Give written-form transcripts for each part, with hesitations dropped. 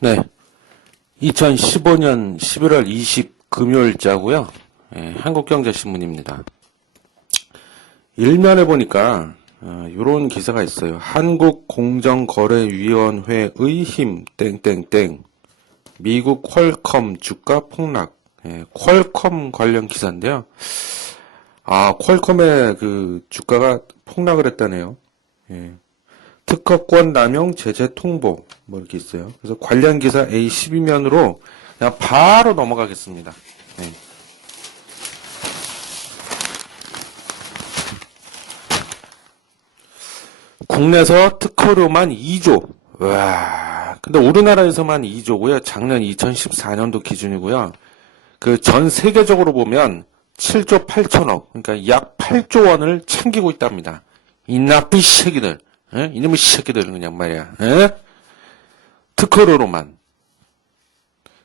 네. 2015년 11월 20 금요일자고요. 예, 한국경제신문입니다. 일면에 보니까 이런 기사가 있어요. 한국공정거래위원회의 힘 땡땡땡 미국 퀄컴 주가 폭락. 예, 퀄컴 관련 기사인데요. 퀄컴의 그 주가가 폭락을 했다네요. 예. 특허권 남용 제재 통보 뭐 이렇게 있어요. 그래서 관련 기사 A12면으로 그냥 바로 넘어가겠습니다. 네. 국내에서 특허료만 2조. 와, 근데 우리나라에서만 2조고요. 작년 2014년도 기준이고요. 그 전 세계적으로 보면 7조 8천억, 그러니까 약 8조 원을 챙기고 있답니다. 이 나쁜 새끼들. 에? 이놈의 새끼들은 그냥 말이야. 에? 특허료로만.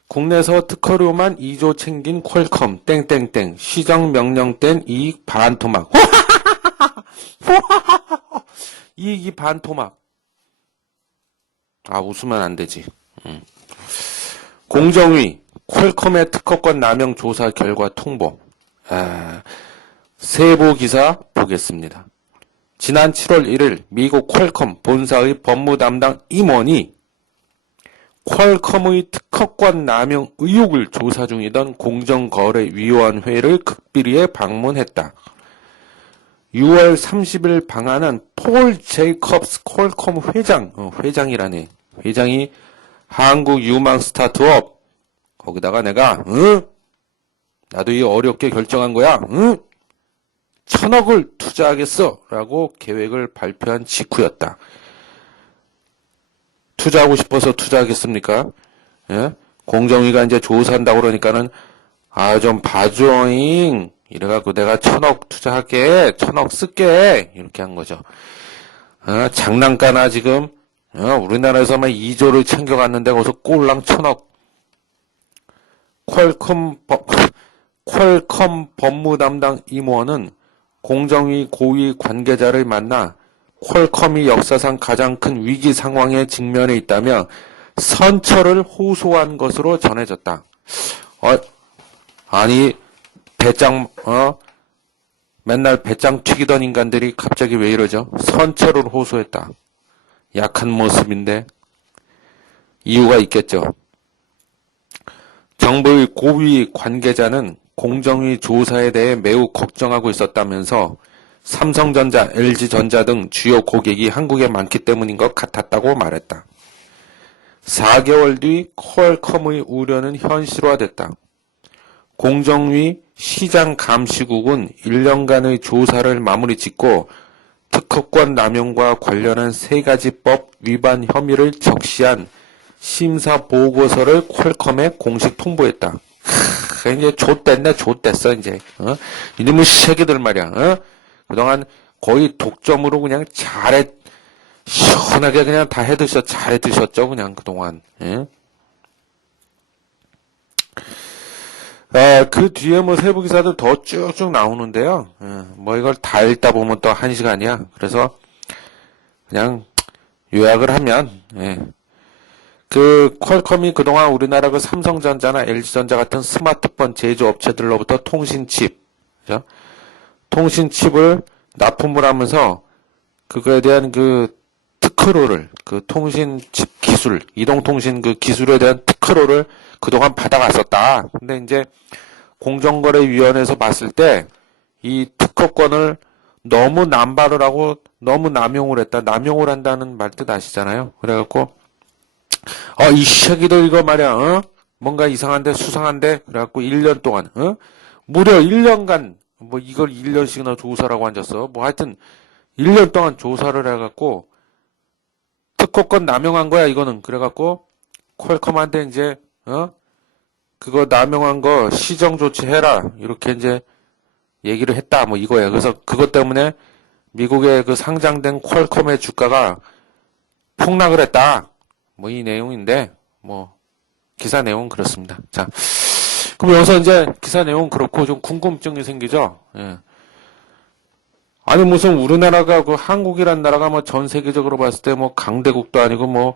국내에서 특허료만 2조 챙긴 퀄컴 땡땡땡 시정 명령 땐 이익 반토막. 이익이 반토막. 웃으면 안 되지. 공정위 퀄컴의 특허권 남용 조사 결과 통보. 세부 기사 보겠습니다. 지난 7월 1일 미국 퀄컴 본사의 법무 담당 임원이 퀄컴의 특허권 남용 의혹을 조사 중이던 공정거래위원회를 극비리에 방문했다. 6월 30일 방한한 폴 제이콥스 퀄컴 회장이라네. 회장이 한국 유망 스타트업 거기다가 내가 나도 이 어렵게 결정한 거야. 1,000억을 투자하겠어 라고 계획을 발표한 직후였다. 투자하고 싶어서 투자하겠습니까? 예? 공정위가 이제 조사한다고 그러니까는 좀 봐줘잉 이래갖고 내가 1,000억 투자할게 1,000억 쓸게 이렇게 한 거죠. 장난까나 지금 우리나라에서만 2조를 챙겨갔는데 거기서 꼴랑 1,000억. 퀄컴 법무 담당 임원은 공정위 고위 관계자를 만나 퀄컴이 역사상 가장 큰 위기 상황에 직면해 있다며 선처를 호소한 것으로 전해졌다. 배짱 맨날 배짱 튀기던 인간들이 갑자기 왜 이러죠? 선처를 호소했다. 약한 모습인데 이유가 있겠죠. 정부의 고위 관계자는 공정위 조사에 대해 매우 걱정하고 있었다면서 삼성전자, LG전자 등 주요 고객이 한국에 많기 때문인 것 같았다고 말했다. 4개월 뒤 퀄컴의 우려는 현실화됐다. 공정위 시장감시국은 1년간의 조사를 마무리 짓고 특허권 남용과 관련한 3가지 법 위반 혐의를 적시한 심사 보고서를 퀄컴에 공식 통보했다. 이제 좆됐어 이제. 이놈의 새끼들 말이야. 그동안 거의 독점으로 그냥 시원하게 그냥 다 잘해 드셨죠 그냥 그동안. 예? 그 뒤에 뭐 세부 기사도 더 쭉쭉 나오는데요. 뭐 이걸 다 읽다 보면 또 1시간이야. 그래서 그냥 요약을 하면, 그 퀄컴이 그동안 우리나라 그 삼성전자나 LG전자 같은 스마트폰 제조업체들로부터 통신칩, 그죠? 통신칩을 납품을 하면서 그거에 대한 그 특허료를, 그 통신칩 기술, 이동통신 그 기술에 대한 특허료를 그동안 받아갔었다. 근데 이제 공정거래위원회에서 봤을 때 이 특허권을 너무 남발을 하고 너무 남용을 했다. 남용을 한다는 말 뜻 아시잖아요. 그래갖고 이 새끼들 이거 말이야, 뭔가 이상한데, 수상한데, 그래갖고 1년 동안, 무려 1년간, 뭐 이걸 1년씩이나 조사라고 앉았어. 뭐 하여튼, 1년 동안 조사를 해갖고, 특허권 남용한 거야, 이거는. 그래갖고, 퀄컴한테 이제, 그거 남용한 거 시정 조치해라. 이렇게 이제, 얘기를 했다. 뭐 이거야. 그래서 그것 때문에 미국의 그 상장된 퀄컴의 주가가 폭락을 했다. 뭐 이 내용인데 뭐 기사 내용은 그렇습니다. 자, 그럼 여기서 이제 기사 내용은 그렇고 좀 궁금증이 생기죠. 예. 아니 무슨 우리나라가 그 한국이란 나라가 뭐 전 세계적으로 봤을 때 뭐 강대국도 아니고 뭐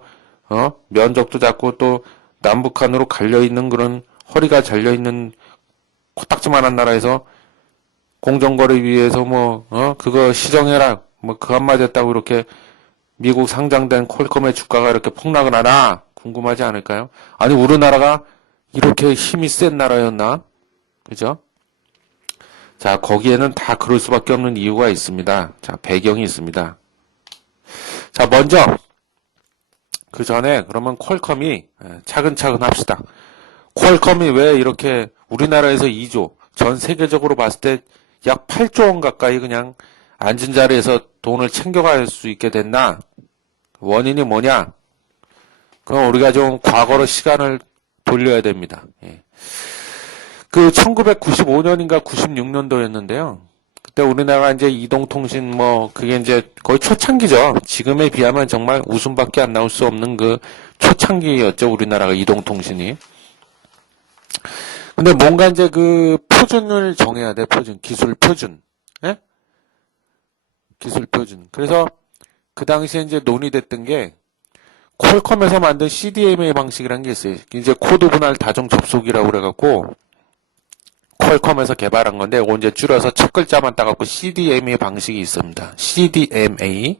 면적도 작고 또 남북한으로 갈려있는 그런 허리가 잘려있는 코딱지만한 나라에서 공정거래 위해서 그거 시정해라. 그 한마디 했다고 이렇게 미국 상장된 퀄컴의 주가가 이렇게 폭락을 하나? 궁금하지 않을까요? 아니, 우리나라가 이렇게 힘이 센 나라였나? 그죠? 자, 거기에는 다 그럴 수밖에 없는 이유가 있습니다. 자, 배경이 있습니다. 자, 먼저, 그 전에 그러면 퀄컴이 차근차근 합시다. 퀄컴이 왜 이렇게 우리나라에서 2조, 전 세계적으로 봤을 때 약 8조 원 가까이 그냥 앉은 자리에서 돈을 챙겨갈 수 있게 됐나? 원인이 뭐냐? 그럼 우리가 좀 과거로 시간을 돌려야 됩니다. 예. 그 1995년인가 96년도였는데요. 그때 우리나라가 이제 이동통신 그게 이제 거의 초창기죠. 지금에 비하면 정말 웃음밖에 안 나올 수 없는 그 초창기였죠. 우리나라가 이동통신이. 근데 뭔가 이제 그 표준을 정해야 돼. 기술 표준. 예? 기술 표준. 그래서 그 당시에 이제 논의됐던 게 퀄컴에서 만든 CDMA 방식이라는 게 있어요. 이제 코드 분할 다중 접속이라고 그래갖고 퀄컴에서 개발한 건데, 이거 이제 줄여서 첫 글자만 따갖고 CDMA 방식이 있습니다. CDMA.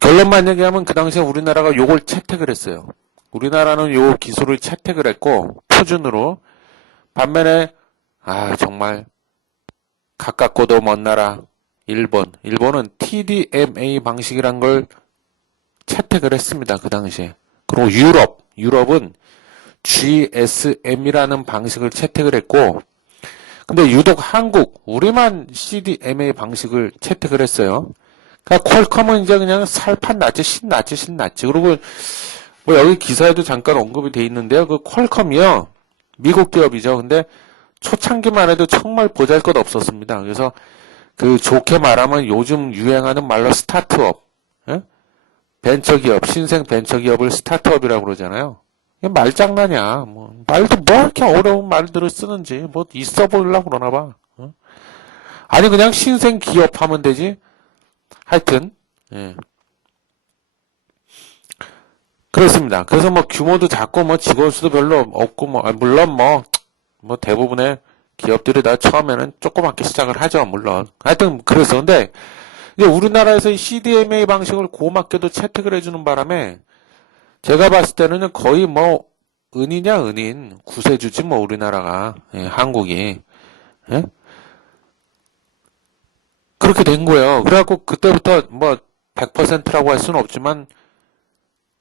결론만 얘기하면 그 당시에 우리나라가 요걸 채택을 했어요. 우리나라는 요 기술을 채택을 했고, 표준으로. 반면에, 정말, 가깝고도 먼 나라, 일본은 TDMA 방식이란 걸 채택을 했습니다. 그 당시에. 그리고 유럽은 GSM이라는 방식을 채택을 했고, 근데 유독 한국, 우리만 CDMA 방식을 채택을 했어요. 그러니까 퀄컴은 이제 그냥 살판 났지, 신났지. 그리고 여기 기사에도 잠깐 언급이 돼 있는데요. 그 퀄컴이요, 미국 기업이죠. 근데 초창기만 해도 정말 보잘것 없었습니다. 그래서 그 좋게 말하면 요즘 유행하는 말로 스타트업, 예? 벤처기업, 신생 벤처기업을 스타트업이라고 그러잖아요. 이게 말장난이야. 말도 이렇게 어려운 말들을 쓰는지, 있어 보이려고 그러나 봐. 아니, 그냥 신생 기업 하면 되지. 하여튼, 예. 그렇습니다. 그래서 규모도 작고, 직원 수도 별로 없고, 물론 대부분의 기업들이 다 처음에는 조그맣게 시작을 하죠, 물론. 하여튼, 그래서. 근데, 이제 우리나라에서 이 CDMA 방식을 고맙게도 채택을 해주는 바람에, 제가 봤을 때는 거의 은이냐, 은인. 구세주지, 우리나라가. 예, 한국이. 예? 그렇게 된 거예요. 그래갖고, 그때부터 100%라고 할 수는 없지만,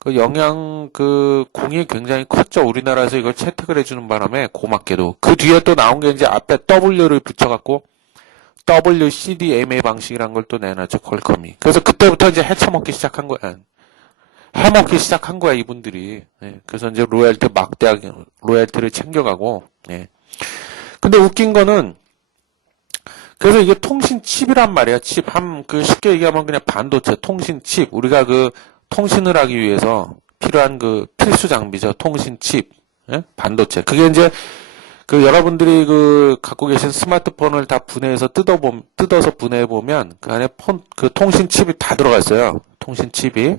공이 굉장히 컸죠. 우리나라에서 이걸 채택을 해주는 바람에, 고맙게도. 그 뒤에 또 나온 게 이제 앞에 W를 붙여갖고, WCDMA 방식이란 걸 또 내놨죠, 퀄컴이. 그래서 그때부터 이제 해쳐먹기 시작한 거야. 해먹기 시작한 거야, 이분들이. 예. 그래서 이제 막대하게 로열티를 챙겨가고, 예. 근데 웃긴 거는, 그래서 이게 통신 칩이란 말이야, 칩. 쉽게 얘기하면 그냥 반도체, 통신 칩. 우리가 통신을 하기 위해서 필요한 필수 장비죠, 통신 칩. 예? 반도체. 그게 이제, 여러분들이 갖고 계신 스마트폰을 다 분해해서 뜯어서 분해해보면, 그 안에 통신 칩이 다 들어가 있어요. 통신 칩이.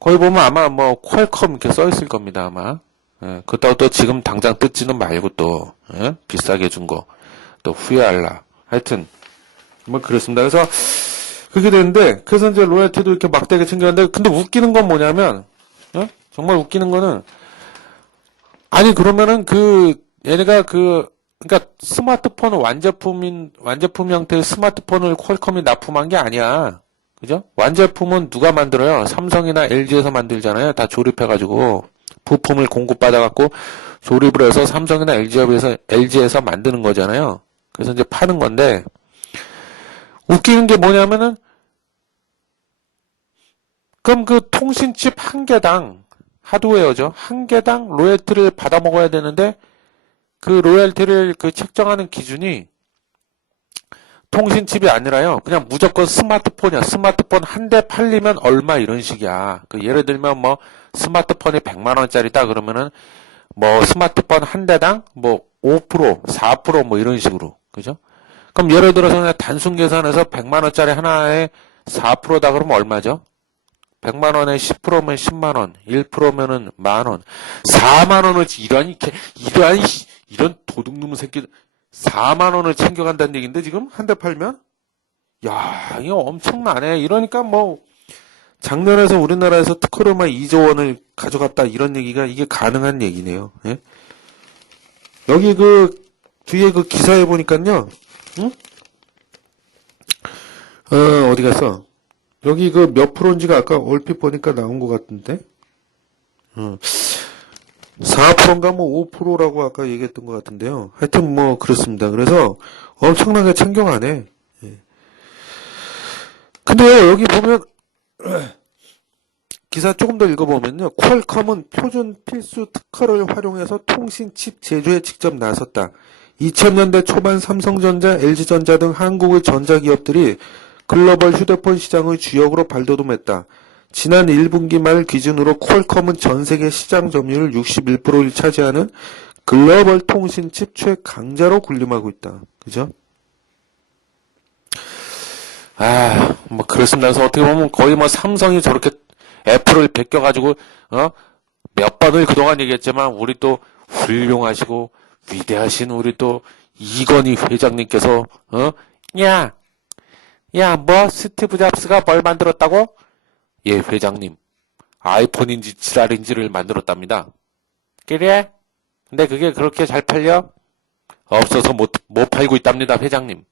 거기 보면 아마 퀄컴 이렇게 써 있을 겁니다, 아마. 예, 그렇다고 또 지금 당장 뜯지는 말고 또, 예? 비싸게 준 거. 또 후회할라. 하여튼, 그렇습니다. 그래서, 그렇게 되는데, 그래서 이제 로열티도 이렇게 막대하게 챙겼는데, 근데 웃기는 건 뭐냐면, 예? 정말 웃기는 거는, 아니, 그러면은 얘네가 그러니까 스마트폰 완제품 형태의 스마트폰을 퀄컴이 납품한 게 아니야. 그죠? 완제품은 누가 만들어요? 삼성이나 LG에서 만들잖아요. 다 조립해가지고 부품을 공급받아갖고 조립을 해서 삼성이나 LG에서 만드는 거잖아요. 그래서 이제 파는 건데, 웃기는 게 뭐냐면은, 그럼 통신칩 한 개당, 하드웨어죠. 한 개당 로열티를 받아 먹어야 되는데, 그 로열티를 책정하는 기준이 통신칩이 아니라요. 그냥 무조건 스마트폰이야. 스마트폰 한 대 팔리면 얼마 이런 식이야. 예를 들면 스마트폰이 100만 원짜리다 그러면은 스마트폰 한 대당 5%, 4% 이런 식으로. 그죠? 그럼 예를 들어서 그냥 단순 계산해서 100만 원짜리 하나에 4%다 그러면 얼마죠? 100만 원에 10%면 10만 원, 1%면은 만 원. 4만 원을 이런 도둑놈의 새끼 4만 원을 챙겨간다는 얘기인데 지금 한 대 팔면? 야, 이거 엄청나네. 이러니까 뭐 작년에서 우리나라에서 특허료만 2조 원을 가져갔다 이런 얘기가 이게 가능한 얘기네요. 예? 여기 그 뒤에 그 기사에 보니까요. 응? 어디 갔어? 여기 그 몇 프로인지가 아까 얼핏 보니까 나온 것 같은데. 4%인가 뭐 5%라고 아까 얘기했던 것 같은데요. 하여튼 뭐 그렇습니다. 그래서 엄청나게 챙겨가네. 예. 근데 여기 보면 기사 조금 더 읽어보면요. 퀄컴은 표준 필수 특허를 활용해서 통신 칩 제조에 직접 나섰다. 2000년대 초반 삼성전자, LG전자 등 한국의 전자기업들이 글로벌 휴대폰 시장의 주역으로 발돋움했다. 지난 1분기 말 기준으로 퀄컴은 전 세계 시장 점유율 61%를 차지하는 글로벌 통신칩 최강자로 군림하고 있다. 그죠? 뭐 그렇습니다. 그래서 어떻게 보면 거의 뭐 삼성이 저렇게 애플을 베껴가지고 몇 번을 그동안 얘기했지만 우리 또 훌륭하시고 위대하신 우리 또 이건희 회장님께서 뭐 스티브 잡스가 뭘 만들었다고? 예, 회장님. 아이폰인지 지랄인지를 만들었답니다. 그래? 근데 그게 그렇게 잘 팔려? 없어서 못 팔고 있답니다, 회장님.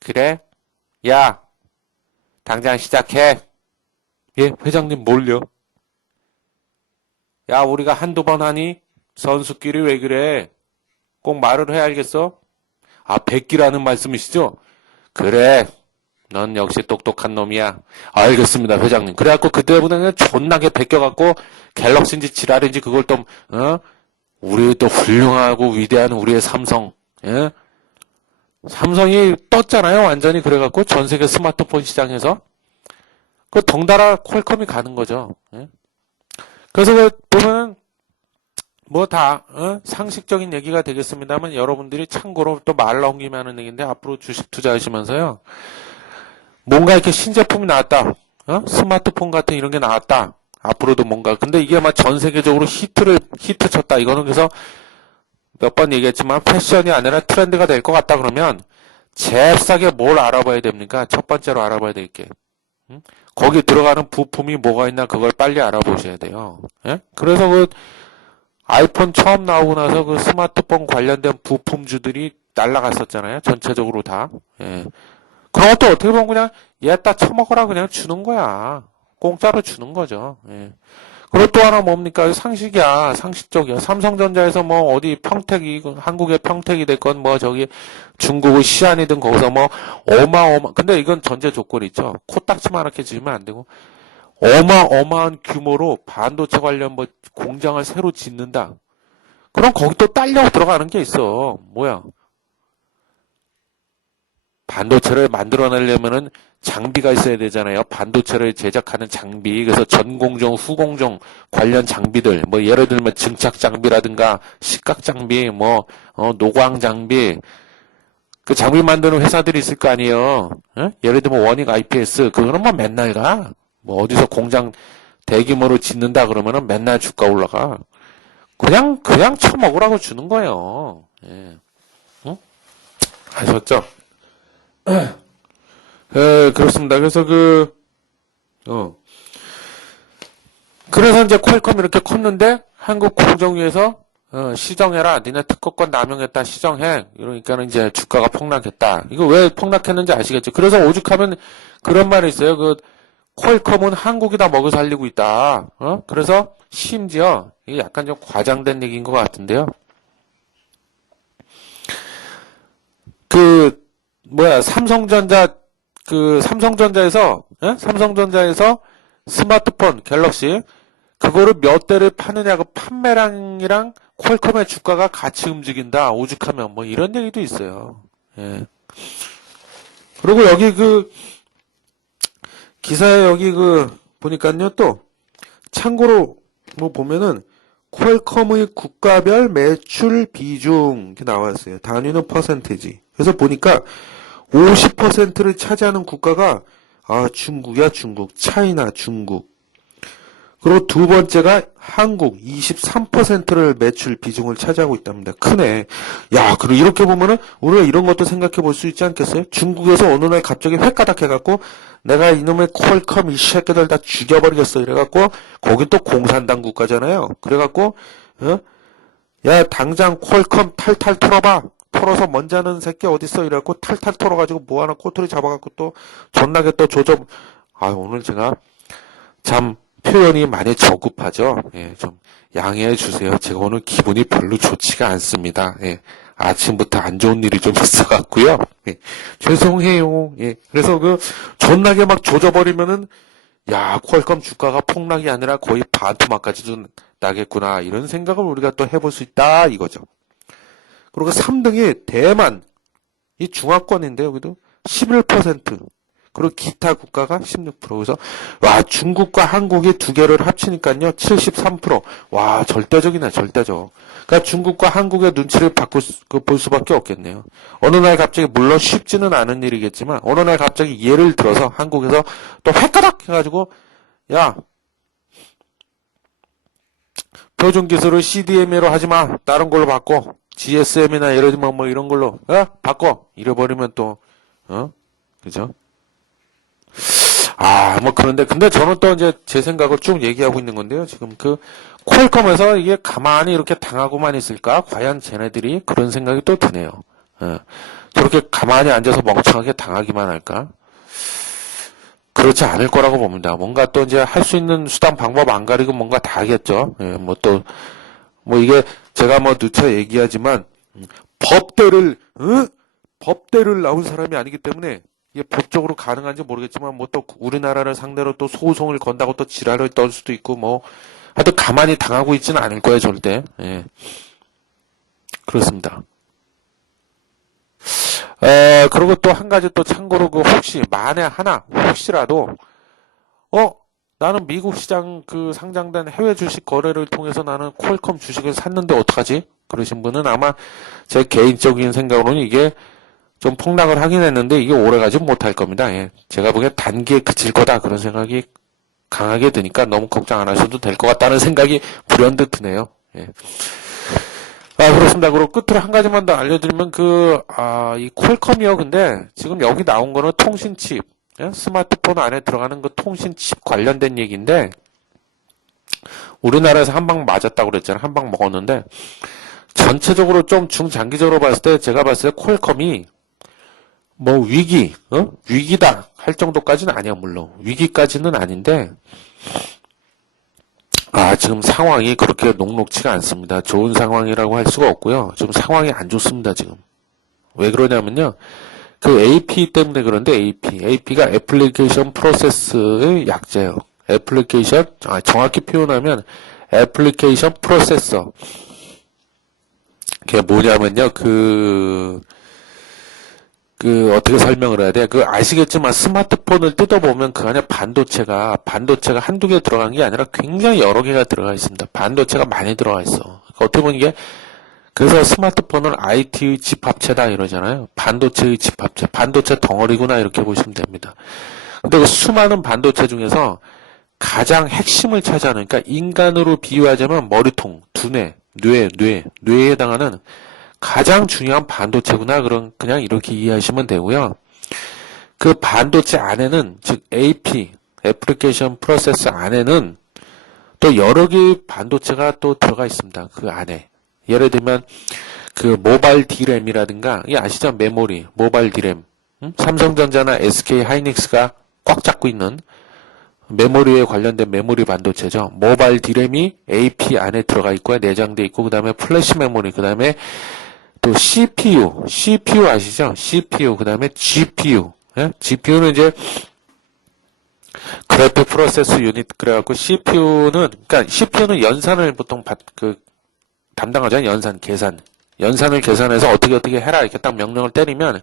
그래? 야, 당장 시작해. 예, 회장님 뭘요? 야, 우리가 한두 번 하니? 선수끼리 왜 그래? 꼭 말을 해야 알겠어? 백기라는 말씀이시죠? 그래. 넌 역시 똑똑한 놈이야. 알겠습니다, 회장님. 그래갖고 그때보다는 존나게 베껴갖고 갤럭시인지 지랄인지 그걸 또 우리 또 훌륭하고 위대한 우리의 삼성. 예? 삼성이 떴잖아요, 완전히. 그래갖고 전 세계 스마트폰 시장에서 그 덩달아 퀄컴이 가는 거죠. 예? 그래서 그 보면 뭐 다 상식적인 얘기가 되겠습니다만 여러분들이 참고로 또 말 넘기면 하는 얘기인데 앞으로 주식 투자하시면서요. 뭔가 이렇게 신제품이 나왔다. 스마트폰 같은 이런 게 나왔다. 앞으로도 뭔가. 근데 이게 막 전 세계적으로 히트 쳤다. 이거는 그래서 몇 번 얘기했지만 패션이 아니라 트렌드가 될 것 같다 그러면 잽싸게 뭘 알아봐야 됩니까? 첫 번째로 알아봐야 될 게. 거기 들어가는 부품이 뭐가 있나 그걸 빨리 알아보셔야 돼요. 예? 그래서 그 아이폰 처음 나오고 나서 그 스마트폰 관련된 부품주들이 날라갔었잖아요. 전체적으로 다. 예. 그런 것도 어떻게 보면 그냥 얘다 처먹으라 그냥 주는 거야. 공짜로 주는 거죠. 예. 그리고 또 하나 뭡니까? 상식이야. 상식적이야. 삼성전자에서 뭐 어디 평택이, 한국의 평택이 됐건 뭐 저기 중국의 시안이든 거기서 뭐 근데 이건 전제 조건이 있죠. 코딱지만하게 지으면 안 되고 어마어마한 규모로 반도체 관련 뭐 공장을 새로 짓는다. 그럼 거기 또 딸려 들어가는 게 있어. 뭐야? 반도체를 만들어내려면은 장비가 있어야 되잖아요. 반도체를 제작하는 장비. 그래서 전공정, 후공정 관련 장비들. 뭐 예를 들면 증착 장비라든가 식각 장비, 노광 장비. 그 장비 만드는 회사들이 있을 거 아니에요. 예를 들면 원익 IPS. 그거는 뭐 맨날 가. 뭐 어디서 공장 대규모로 짓는다 그러면은 맨날 주가 올라가. 그냥 처먹으라고 주는 거예요. 예. 응? 아셨죠? 예, 그렇습니다. 그래서 그래서 이제 퀄컴 이렇게 컸는데, 한국 공정위에서, 시정해라. 니네 특허권 남용했다. 시정해. 이러니까는 이제 주가가 폭락했다. 이거 왜 폭락했는지 아시겠죠? 그래서 오죽하면 그런 말이 있어요. 퀄컴은 한국이 다 먹여 살리고 있다. 그래서 심지어, 이게 약간 좀 과장된 얘기인 것 같은데요. 삼성전자에서 스마트폰 갤럭시 그거를 몇 대를 파느냐 그 판매량이랑 퀄컴의 주가가 같이 움직인다. 오죽하면 뭐 이런 얘기도 있어요. 예. 그리고 여기 기사에 여기 보니까요 또 참고로 뭐 보면은 퀄컴의 국가별 매출 비중 이렇게 나왔어요. 단위는 퍼센테이지. 그래서 보니까 50%를 차지하는 국가가 중국이야, 중국. 차이나 중국. 그리고 두 번째가 한국 23%를 매출 비중을 차지하고 있답니다. 크네. 야, 그리고 이렇게 보면은 우리가 이런 것도 생각해 볼 수 있지 않겠어요? 중국에서 어느 날 갑자기 획가닥 해갖고 내가 이놈의 퀄컴 이 새끼들 다 죽여버리겠어. 이래갖고 거긴 또 공산당 국가잖아요. 그래갖고 야, 당장 퀄컴 탈탈 털어봐. 털어서 먼지 하는 새끼 어딨어? 이래갖고 탈탈 털어가지고 뭐 하나 꼬투리 잡아갖고 또 존나게 또 조져. 아, 오늘 제가 참 표현이 많이 저급하죠. 예, 좀 양해해 주세요. 제가 오늘 기분이 별로 좋지가 않습니다. 예, 아침부터 안 좋은 일이 좀 있어갖고요. 예, 죄송해요. 예, 그래서 존나게 막 조져버리면은 야, 퀄컴 주가가 폭락이 아니라 거의 반토막까지도 나겠구나. 이런 생각을 우리가 또 해볼 수 있다 이거죠. 그리고 3등이 대만, 이 중화권인데 여기도 11%. 그리고 기타 국가가 16%. 그래서 와, 중국과 한국이 두 개를 합치니까요 73%. 와, 절대적이네, 절대적. 그러니까 중국과 한국의 눈치를 볼 수밖에 없겠네요. 어느 날 갑자기, 물론 쉽지는 않은 일이겠지만 어느 날 갑자기 예를 들어서 한국에서 또 획가닥 해가지고 야, 표준 기술을 CDMA로 하지 마. 다른 걸로 바꿔. GSM이나 예를 들면 뭐 이런 걸로 바꿔. 이래버리면 또 그죠? 뭐 그런데 근데 저는 또 이제 제 생각을 쭉 얘기하고 있는 건데요. 지금 그 퀄컴에서 이게 가만히 이렇게 당하고만 있을까? 과연 쟤네들이 그런 생각이 또 드네요. 저렇게 가만히 앉아서 멍청하게 당하기만 할까? 그렇지 않을 거라고 봅니다. 뭔가 또 이제 할 수 있는 수단 방법 안 가리고 뭔가 다 하겠죠. 뭐 이게 제가 뭐 누차 얘기하지만 법대를 나온 사람이 아니기 때문에 이게 법적으로 가능한지 모르겠지만 뭐 또 우리나라를 상대로 또 소송을 건다고 또 지랄을 떨 수도 있고 뭐 하여튼 가만히 당하고 있지는 않을 거예요 절대. 예. 그렇습니다. 그리고 또 한 가지 또 참고로 혹시 만에 하나 혹시라도 나는 미국 시장 상장된 해외 주식 거래를 통해서 나는 퀄컴 주식을 샀는데 어떡하지? 그러신 분은 아마 제 개인적인 생각으로는 이게 좀 폭락을 하긴 했는데 이게 오래가지 못할 겁니다. 예. 제가 보기엔 단기에 그칠 거다 그런 생각이 강하게 드니까 너무 걱정 안 하셔도 될 것 같다는 생각이 불현듯 드네요. 예. 그렇습니다. 그리고 끝으로 한 가지만 더 알려드리면 이 퀄컴이요. 근데 지금 여기 나온 거는 통신칩, 예? 스마트폰 안에 들어가는 그 통신칩 관련된 얘기인데 우리나라에서 한 방 맞았다고 그랬잖아요. 한 방 먹었는데 전체적으로 좀 중장기적으로 봤을 때 제가 봤을 때 퀄컴이 뭐 위기다 할 정도까지는 아니야. 물론 위기까지는 아닌데 지금 상황이 그렇게 녹록치가 않습니다. 좋은 상황이라고 할 수가 없고요. 좀 상황이 안 좋습니다. 지금 왜 그러냐면요. 그 AP 때문에 그런데 AP가 애플리케이션 프로세스의 약자예요. 애플리케이션 정확히 표현하면 애플리케이션 프로세서. 그게 뭐냐면요. 어떻게 설명을 해야 돼? 아시겠지만 스마트폰을 뜯어보면 그 안에 반도체가 한두 개 들어간 게 아니라 굉장히 여러 개가 들어가 있습니다. 반도체가 많이 들어가 있어. 어떻게 보면 이게, 그래서 스마트폰은 IT의 집합체다 이러잖아요. 반도체의 집합체, 반도체 덩어리구나 이렇게 보시면 됩니다. 근데 그 수많은 반도체 중에서 가장 핵심을 차지하는, 그러니까 인간으로 비유하자면 머리통, 두뇌, 뇌에 해당하는 가장 중요한 반도체구나. 그냥 이렇게 이해하시면 되고요. 그 반도체 안에는, 즉 AP, 애플리케이션 프로세서 안에는 또 여러 개의 반도체가 또 들어가 있습니다. 그 안에. 예를 들면 모바일 D램이라든가, 이 아시죠? 메모리, 모바일 D램. 삼성전자나 SK 하이닉스가 꽉 잡고 있는 메모리에 관련된 메모리 반도체죠. 모바일 D램이 AP 안에 들어가 있고요. 내장돼 있고, 그 다음에 플래시 메모리, 그 다음에 또 CPU 아시죠? CPU, 그 다음에 GPU. 예? GPU는 이제 그래픽 프로세스 유닛, 그래갖고 CPU는 연산을 보통 담당하잖아요. 연산을 계산해서 어떻게 해라 이렇게 딱 명령을 때리면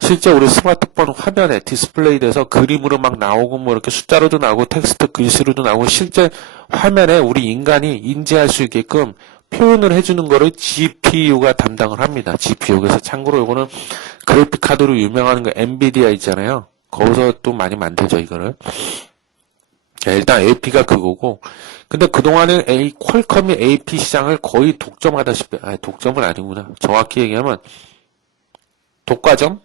실제 우리 스마트폰 화면에 디스플레이 돼서 그림으로 막 나오고 뭐 이렇게 숫자로도 나오고 텍스트 글씨로도 나오고 실제 화면에 우리 인간이 인지할 수 있게끔 표현을 해주는 거를 GPU가 담당을 합니다. GPU. 그래서 참고로 이거는 그래픽 카드로 유명한 거 엔비디아 있잖아요. 거기서 또 많이 만들죠, 이거를. 일단 AP가 그거고, 근데 그동안에 퀄컴이 AP 시장을 거의 독점하다시피, 독점은 아니구나. 정확히 얘기하면, 독과점?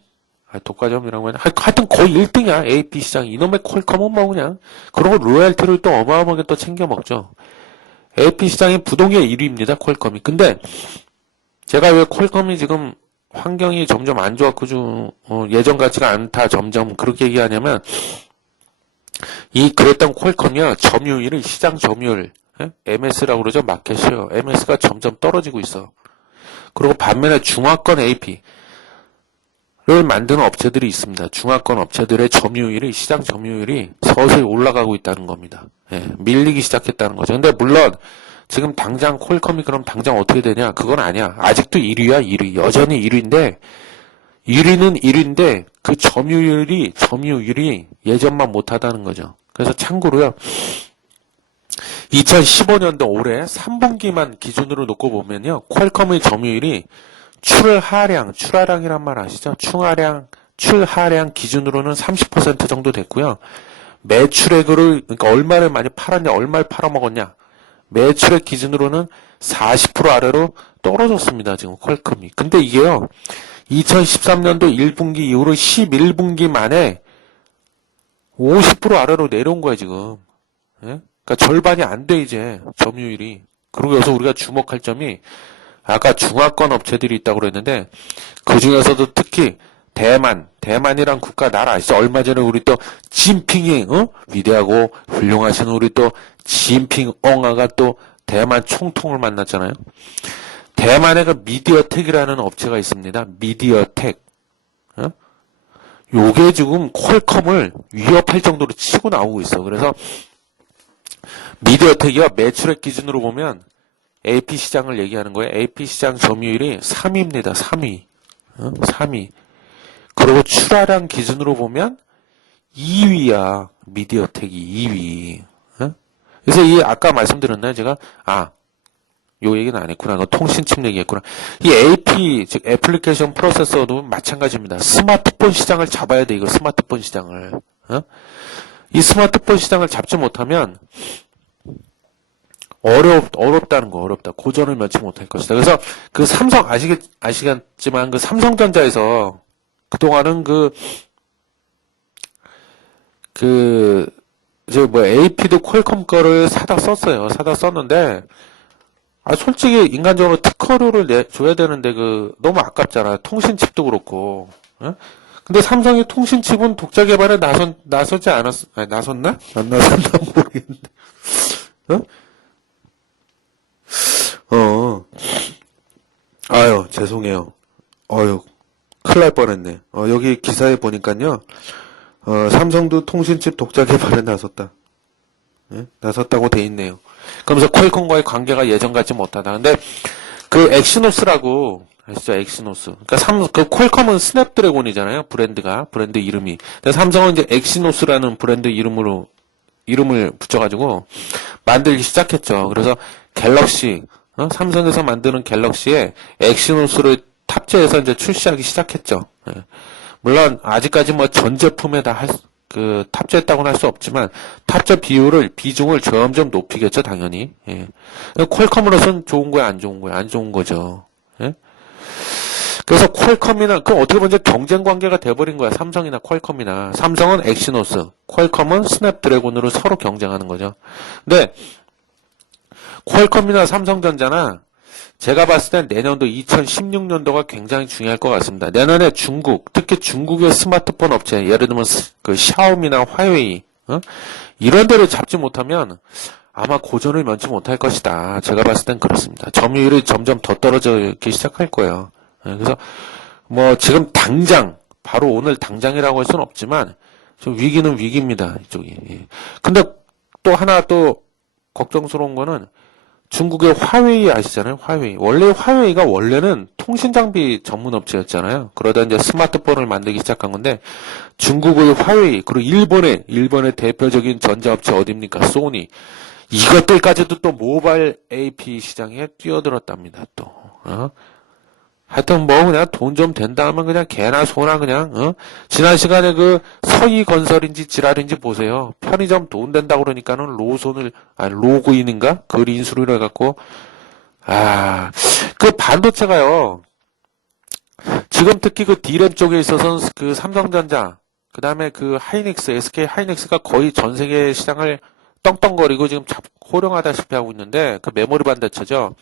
독과점이라고 하나? 하여튼 거의 1등이야, AP 시장. 이놈의 퀄컴은 뭐 그냥, 그러고 로얄티를 또 어마어마하게 또 챙겨 먹죠. AP 시장의 부동의 1위입니다, 퀄컴이. 근데, 제가 왜 퀄컴이 지금 환경이 점점 안 좋았고, 예전 같지가 않다, 점점 그렇게 얘기하냐면, 그랬던 퀄컴이야, 점유율이, 시장 점유율, MS라고 그러죠, 마켓이요. MS가 점점 떨어지고 있어. 그리고 반면에 중화권 AP를 만드는 업체들이 있습니다. 중화권 업체들의 점유율이, 시장 점유율이 서서히 올라가고 있다는 겁니다. 밀리기 시작했다는 거죠. 근데 물론, 지금 당장 퀄컴이 그럼 당장 어떻게 되냐? 그건 아니야. 아직도 1위야, 1위. 여전히 1위인데, 1위는 1위인데, 그 점유율이 예전만 못하다는 거죠. 그래서 참고로요, 2015년도 올해 3분기만 기준으로 놓고 보면요, 퀄컴의 점유율이 출하량이란 말 아시죠? 출하량 기준으로는 30% 정도 됐고요. 매출액으로, 그러니까 얼마를 많이 팔았냐, 얼마를 팔아먹었냐. 매출액 기준으로는 40% 아래로 떨어졌습니다, 지금 퀄컴이. 근데 이게요, 2013년도 1분기 이후로 11분기 만에 50% 아래로 내려온 거야, 지금. 그러니까 절반이 안 돼, 이제, 점유율이. 그리고 여기서 우리가 주목할 점이, 아까 중화권 업체들이 있다고 그랬는데, 그 중에서도 특히, 대만이란 국가 나라 아시죠? 얼마 전에 우리 또, 진핑이, 위대하고 훌륭하신 우리 또, 진핑 엉아가 또, 대만 총통을 만났잖아요. 대만에 그 미디어텍이라는 업체가 있습니다. 미디어텍. 요게 지금 퀄컴을 위협할 정도로 치고 나오고 있어. 그래서, 미디어텍이요, 매출액 기준으로 보면, AP 시장을 얘기하는 거예요. AP 시장 점유율이 3위입니다. 3위. 3위. 그리고 출하량 기준으로 보면 2위야. 미디어텍이 2위. 그래서 아까 말씀드렸나요? 제가, 요 얘기는 안 했구나. 그 통신칩 얘기했구나. 이 AP, 즉, 애플리케이션 프로세서도 마찬가지입니다. 스마트폰 시장을 잡아야 돼, 이거 스마트폰 시장을. 이 스마트폰 시장을 잡지 못하면, 어렵다는 거, 어렵다. 고전을 면치 못할 것이다. 그래서 그 삼성, 아시겠지만 그 삼성전자에서 그동안은 AP도 퀄컴 거를 사다 썼어요. 사다 썼는데, 솔직히 인간적으로 특허료를 줘야 되는데 너무 아깝잖아. 통신칩도 그렇고. 근데 삼성이 통신칩은 독자 개발에 나서지 나섰나? 안 나섰나 모르겠는데. 죄송해요. 큰일 날 뻔했네. 여기 기사에 보니까요, 삼성도 통신칩 독자 개발에 나섰다. 나섰다고 돼 있네요. 그러면서 퀄컴과의 관계가 예전 같지 못하다. 근데 그 엑시노스라고 아시죠? 엑시노스. 그러니까 퀄컴은 스냅드래곤이잖아요. 브랜드 이름이. 근데 삼성은 이제 엑시노스라는 브랜드 이름을 붙여가지고 만들기 시작했죠. 그래서 갤럭시, 삼성에서 만드는 갤럭시에 엑시노스를 탑재해서 이제 출시하기 시작했죠. 물론 아직까지 뭐 전 제품에 다 탑재했다고는 할 수 없지만 탑재 비중을 점점 높이겠죠, 당연히. 퀄컴으로서는 좋은 거야, 안 좋은 거야? 안 좋은 거죠. 그래서 퀄컴이나 어떻게 보면 경쟁 관계가 돼버린 거야, 삼성이나 퀄컴이나. 삼성은 엑시노스, 퀄컴은 스냅드래곤으로 서로 경쟁하는 거죠. 근데 퀄컴이나 삼성전자나 제가 봤을 땐 내년도 2016년도가 굉장히 중요할 것 같습니다. 내년에 특히 중국의 스마트폰 업체, 예를 들면 샤오미나 화웨이, 이런 데를 잡지 못하면 아마 고전을 면치 못할 것이다. 제가 봤을 땐 그렇습니다. 점유율이 점점 더 떨어지기 시작할 거예요. 그래서 지금 당장, 바로 오늘 당장이라고 할 수는 없지만 좀 위기는 위기입니다. 이쪽이. 근데 또 하나 또 걱정스러운 거는 중국의 화웨이 아시잖아요? 화웨이. 원래는 통신장비 전문 업체였잖아요. 그러다 이제 스마트폰을 만들기 시작한 건데, 중국의 화웨이, 그리고 일본의 대표적인 전자업체 어딥니까? 소니. 이것들까지도 또 모바일 AP 시장에 뛰어들었답니다, 또. 하여튼 뭐 그냥 돈 좀 된다 하면 그냥 개나 소나 그냥 지난 시간에 그 서희건설인지 지랄인지 보세요. 편의점 돈 된다고 그러니까는 로그인인가? 그걸 인수를 해갖고 그 반도체가요. 지금 특히 그 D램 쪽에 있어서는 그 삼성전자, 그 다음에 그 하이닉스, SK 하이닉스가 거의 전 세계 시장을 떵떵거리고 지금 호령하다시피 하고 있는데, 그 메모리 반도체죠.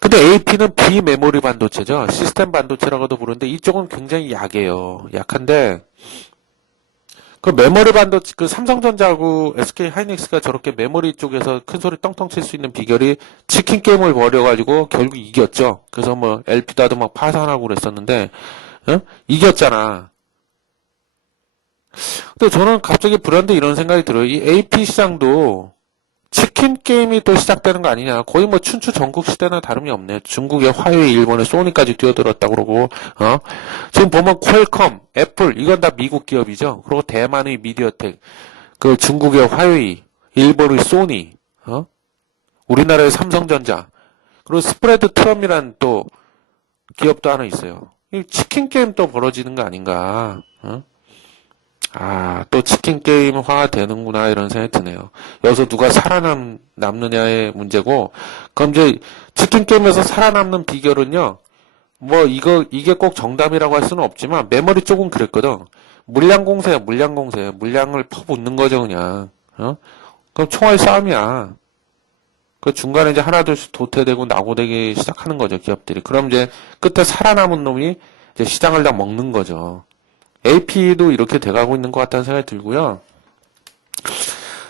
근데 AP는 비메모리 반도체죠. 시스템 반도체라고도 부르는데, 이쪽은 굉장히 약해요. 약한데, 그 메모리 반도체, 그 삼성전자하고 SK 하이닉스가 저렇게 메모리 쪽에서 큰 소리 떵떵 칠 수 있는 비결이 치킨 게임을 벌여가지고 결국 이겼죠. 그래서 뭐 LP다도 막 파산하고 그랬었는데, 이겼잖아. 근데 저는 갑자기 불현듯 이런 생각이 들어요. 이 AP 시장도 치킨 게임이 또 시작되는 거 아니냐. 거의 뭐 춘추 전국 시대나 다름이 없네요. 중국의 화웨이, 일본의 소니까지 뛰어들었다 그러고, 지금 보면 퀄컴, 애플, 이건 다 미국 기업이죠. 그리고 대만의 미디어텍, 그 중국의 화웨이, 일본의 소니, 우리나라의 삼성전자, 그리고 스프레드 트럼이란 또 기업도 하나 있어요. 이 치킨 게임 또 벌어지는 거 아닌가, 또 치킨 게임화 되는구나 이런 생각이 드네요. 여기서 누가 살아남느냐의 문제고, 그럼 이제 치킨 게임에서 살아남는 비결은요, 뭐 이게 꼭 정답이라고 할 수는 없지만 메모리 쪽은 그랬거든. 물량 공세야, 물량 공세. 물량을 퍼붓는 거죠, 그냥. 그럼 총알 싸움이야. 그 중간에 이제 하나둘씩 도태되고 낙오되기 시작하는 거죠, 기업들이. 그럼 이제 끝에 살아남은 놈이 이제 시장을 다 먹는 거죠. AP도 이렇게 돼가고 있는 것 같다는 생각이 들고요.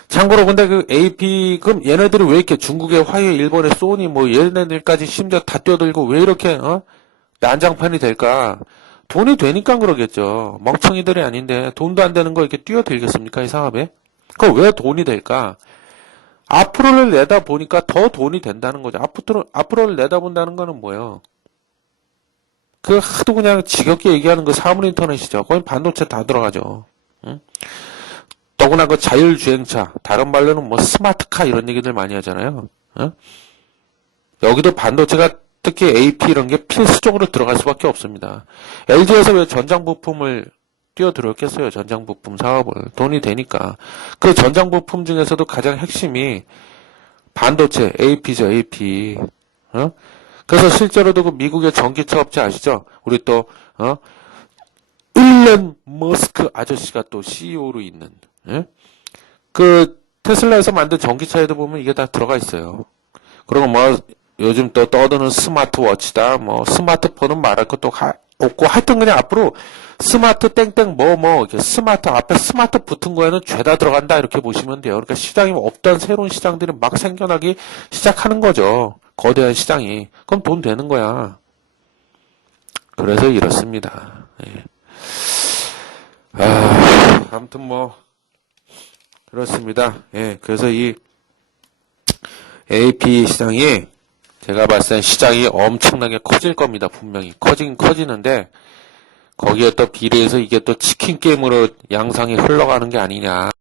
참고로 근데 그 AP, 그럼 얘네들이 왜 이렇게 중국의 화웨이, 일본의 소니, 뭐 얘네들까지 심지어 다 뛰어들고 왜 이렇게, 난장판이 될까? 돈이 되니까 그러겠죠. 멍청이들이 아닌데 돈도 안 되는 거 이렇게 뛰어들겠습니까, 이 사업에? 그럼 왜 돈이 될까? 앞으로를 내다보니까 더 돈이 된다는 거죠. 앞으로를 내다본다는 거는 뭐예요? 그 하도 그냥 지겹게 얘기하는 그 사물인터넷이죠. 거기 반도체 다 들어가죠. 더구나 그 자율주행차, 다른 말로는 뭐 스마트카 이런 얘기들 많이 하잖아요. 여기도 반도체가 특히 AP 이런 게 필수적으로 들어갈 수밖에 없습니다. LG에서 왜 전장 부품을 뛰어들었겠어요? 전장 부품 사업을. 돈이 되니까. 그 전장 부품 중에서도 가장 핵심이 반도체, AP죠, AP. 그래서 실제로도 그 미국의 전기차 업체 아시죠? 우리 또, 일론 머스크 아저씨가 또 CEO로 있는, 그 테슬라에서 만든 전기차에도 보면 이게 다 들어가 있어요. 그리고 뭐 요즘 또 떠드는 스마트워치다, 뭐 스마트폰은 말할 것도 없고 하여튼 그냥 앞으로 스마트 땡땡 이렇게 스마트 앞에 스마트 붙은 거에는 죄다 들어간다 이렇게 보시면 돼요. 그러니까 시장이 없던 새로운 시장들이 막 생겨나기 시작하는 거죠. 거대한 시장이. 그럼 돈 되는 거야. 그래서 이렇습니다. 예. 아무튼 뭐 그렇습니다. 예, 그래서 이 AP 시장이 제가 봤을 땐 시장이 엄청나게 커질 겁니다. 분명히 커지긴 커지는데 거기에 또 비례해서 이게 또 치킨 게임으로 양상이 흘러가는 게 아니냐.